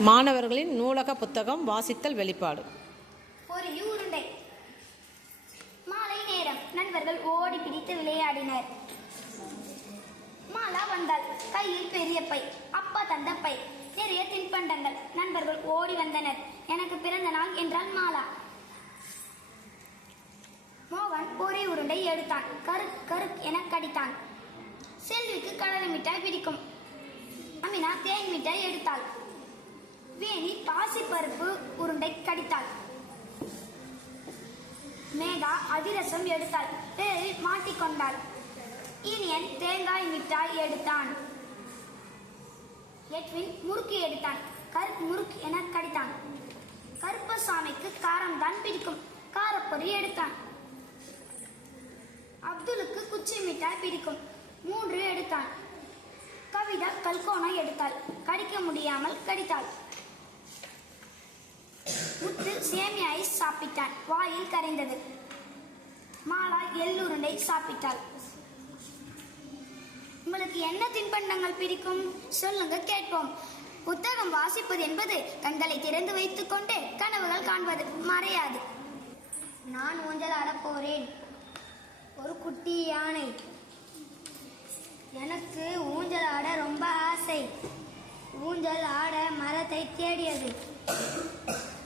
மாணவர்களின் நூலக புத்தகம் வாசித்தல் வெளிப்பாடு. ஒரு உருண்டை மாலை நேரம். நண்பர்கள் ஓடி பிடித்து விளையாடினர். மாலா வந்தாள். கையில் பெரிய பை. அப்பா தந்த பை. நிறைய தின்பண்டங்கள். நண்பர்கள் ஓடி வந்தனர். எனக்கு பிறந்த நாள் என்றால் மாலா. மோகன் ஒரே உருண்டை எடுத்தான். கரு கருக் என கடித்தான். செல்விக்கு கடலை மிட்டாய் பிடிக்கும். அமினா தேன் மிட்டாய் எடுத்தாள். பாசிப்பருப்பு உருண்டை கடித்தாள். மேகா அதிரசம் எடுத்தாள். பேரில் மாட்டிக்கொண்டாள். இனியன் தேங்காய் மிட்டாய் எடுத்தான். எட்வின் முறுக்கு எடுத்தான். கருப்பு முறுக்கு என கடித்தான். கருப்பசாமிக்கு காரம் தான் பிடிக்கும். காரப்பொறி எடுத்தான். அப்துலுக்கு குச்சி மிட்டாய் பிடிக்கும். மூன்று எடுத்தான். கவிதா கல்கோனா எடுத்தாள். கடிக்க முடியாமல் கடித்தாள். முத்து சேமியாயை சாப்பிட்டான். வாயில் கரைந்தது. மாலா எள்ளுருண்டை சாப்பிட்டாள். உங்களுக்கு என்ன தின்பண்டங்கள் பிடிக்கும்? சொல்லுங்க கேட்போம். புத்தகம் வாசிப்பது என்பது கண்களை திறந்து வைத்துக்கொண்டு கனவுகள் காண்பது மறையாது. நான் ஊஞ்சல் ஆடப்போறேன் ஒரு குட்டி யானை. எனக்கு ஊஞ்சல் ஆட ரொம்ப ஆசை. ஊஞ்சல் ஆட மரத்தை தேடியது.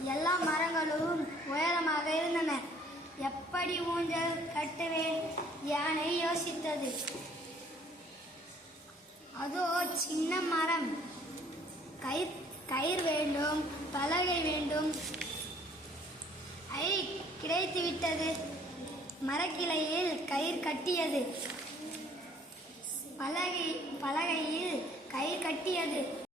எல்லா மரங்களும் உயரமாக இருந்தன. எப்படி ஊஞ்சல் கட்டுவேன் யானை யோசித்தது. அதோ சின்ன மரம். கயிற் கயிர் வேண்டும் பலகை வேண்டும். ஐ கிடைத்து விட்டது. மரக்கிளையில் கயிர் கட்டியது. பலகை பலகையில் கயிர் கட்டியது.